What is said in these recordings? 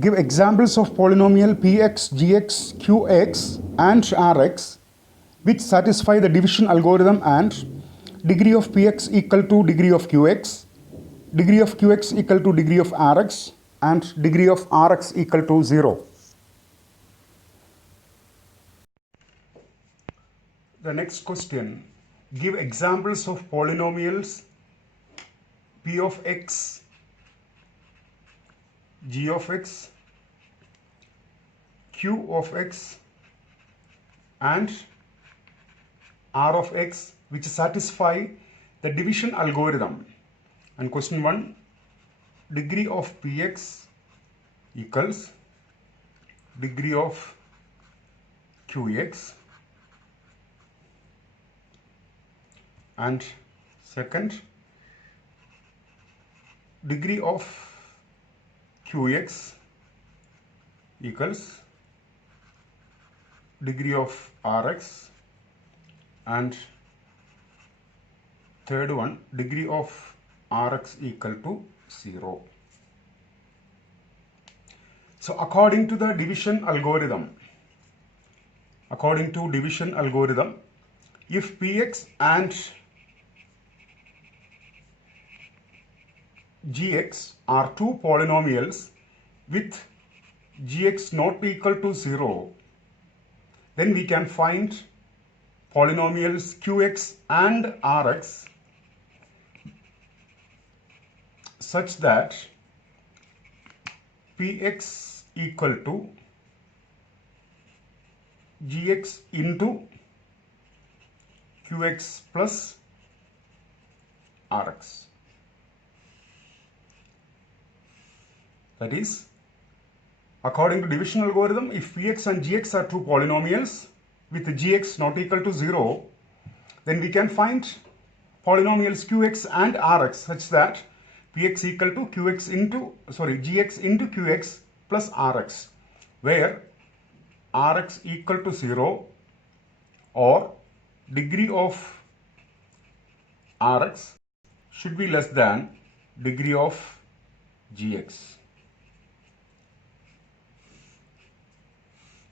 Give examples of polynomial px, gx, qx and rx which satisfy the division algorithm and degree of px equal to degree of qx, degree of qx equal to degree of rx and degree of rx equal to 0. The next question, give examples of polynomials p of x, g of x, q of x and r of x which satisfy the division algorithm. And question 1, degree of px equals degree of qx, and second, degree of qx equals degree of rx, and third one, degree of rx equal to 0. So according to division algorithm, if px and gx are two polynomials with gx not equal to 0, then we can find polynomials qx and rx such that px equal to gx into qx plus rx. That is, according to division algorithm, if px and gx are two polynomials with gx not equal to 0, then we can find polynomials qx and rx such that px equal to gx into qx plus rx, where rx equal to 0 or degree of rx should be less than degree of gx.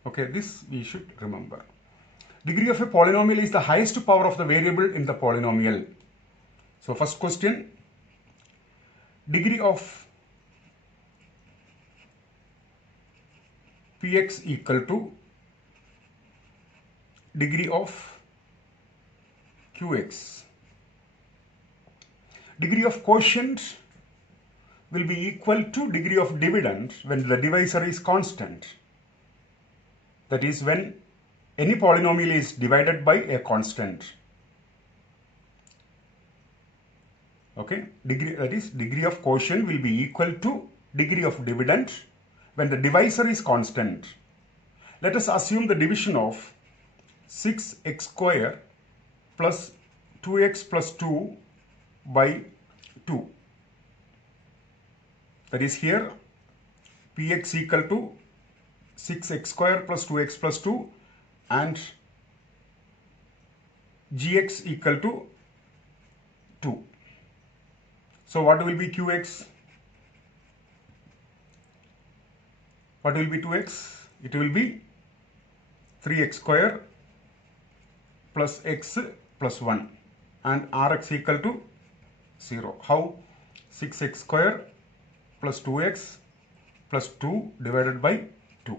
Okay, this we should remember. Degree of a polynomial is the highest power of the variable in the polynomial. So first question, degree of px equal to degree of qx. Degree of quotient will be equal to degree of dividend when the divisor is constant. That is, when any polynomial is divided by a constant. Okay, degree of quotient will be equal to degree of dividend when the divisor is constant. Let us assume the division of 6x square plus 2x plus 2 by 2. That is, here px equal to 6x square plus 2x plus 2 and gx equal to 2. So what will be qx? What will be 2x? It will be 3x square plus x plus 1 and rx equal to 0. How? 6x square plus 2x plus 2 divided by 2.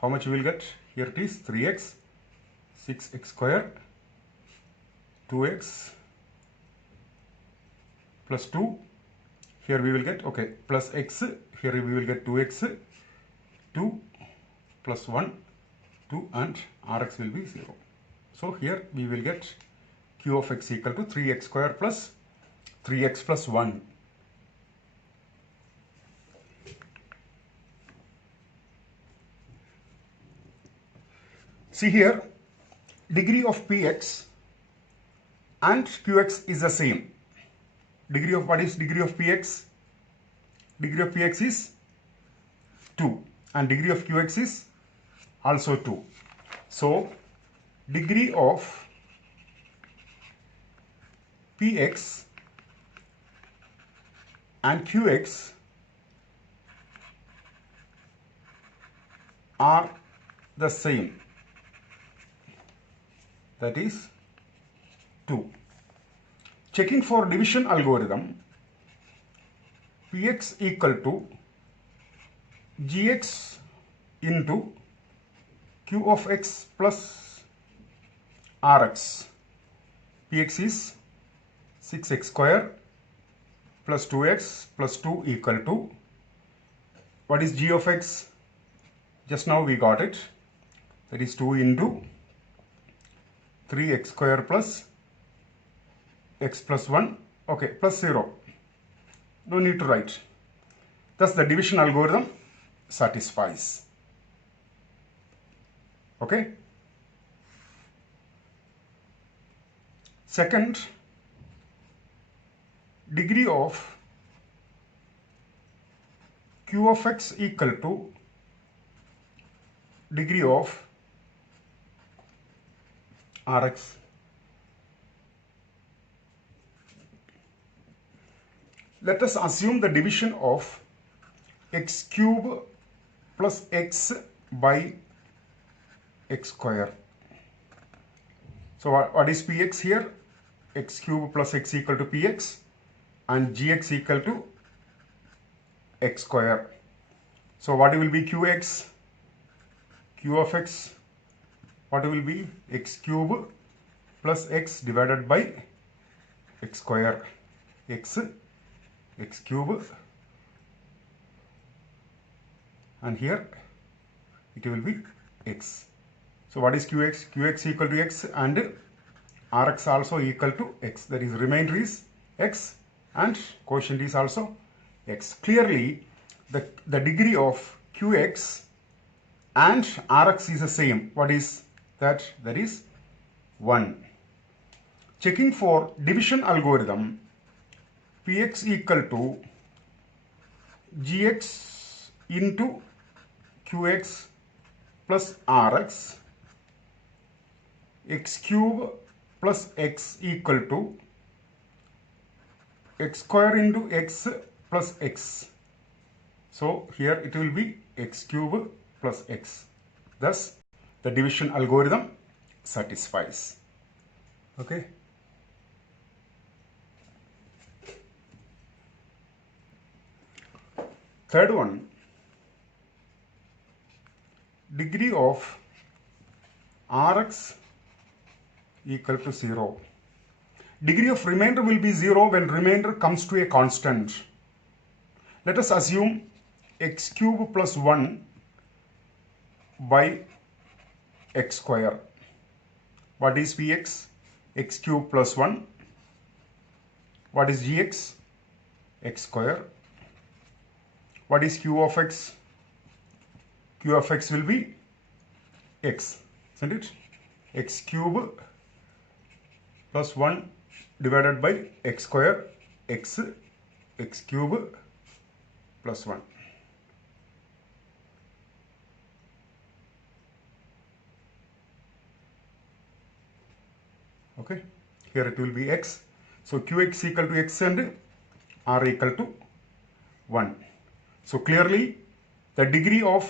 How much you will get? Here it is 3x, 6x square, 2x plus 2. Here we will get, okay, plus x. Here we will get 2x, 2 plus 1, 2 and rx will be 0. So here we will get q of x equal to 3x square plus 3x plus 1. See here, degree of px and qx is the same. Degree of what is degree of px? Degree of px is 2 and degree of qx is also 2. So degree of px and qx are the same, that is 2. Checking for division algorithm, Px equal to Gx into Q of x plus Rx. Px is 6x square plus 2x plus 2 equal to, what is g of x? Just now we got it, that is 2 into 3x square plus x plus 1, okay, plus 0. No need to write. Thus the division algorithm satisfies. Okay. Second, degree of Q of x equal to degree of Rx. Let us assume the division of x cube plus x by x square. So what is Px here? X cube plus x equal to Px and Gx equal to x square. So what will be Qx? Q of x, what will be? X cube plus x divided by x square. X cube, and here it will be x. So what is Qx? Qx equal to x and Rx also equal to x. That is, remainder is x and quotient is also x. Clearly the degree of Qx and Rx is the same. What is that? That is 1. Checking for division algorithm, Px equal to Gx into Qx plus Rx, x cube plus x equal to x square into x plus x. So here it will be x cube plus x. Thus the division algorithm satisfies. Okay. Third one, degree of Rx equal to 0. Degree of remainder will be 0 when remainder comes to a constant. Let us assume x cube plus 1 by x square. What is Px? X cube plus 1. What is Gx? X square. What is Q of x? Q of x will be x, isn't it? X cube plus 1 divided by x square, x cube plus 1. Okay, here it will be x. So Qx equal to x and R equal to 1. So clearly the degree of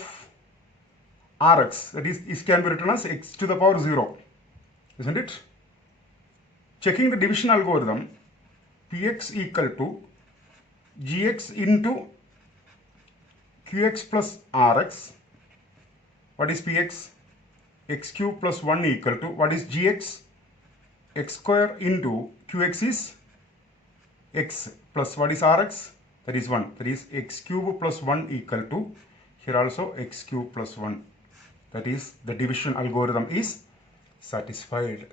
Rx, that is, it can be written as x to the power 0, isn't it? Checking the division algorithm, Px equal to Gx into Qx plus Rx. What is Px? X cube plus 1 equal to, what is Gx? X square into Qx is x plus, what is Rx? That is 1. That is x cube plus 1 equal to, here also x cube plus 1. That is, the division algorithm is satisfied.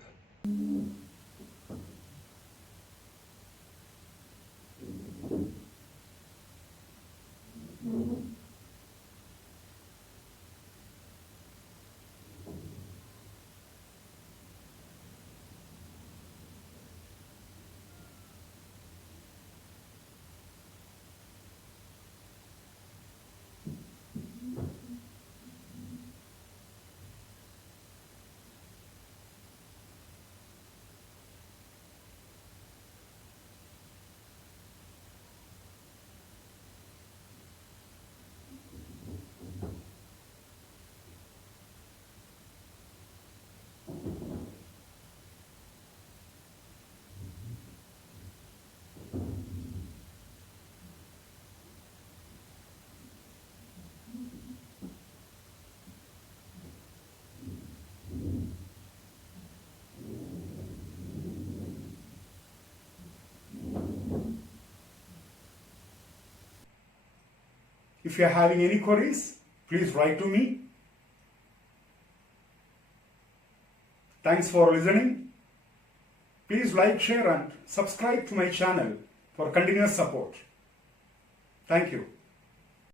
If you are having any queries, please write to me. Thanks for listening. Please like, share and subscribe to my channel for continuous support. Thank you.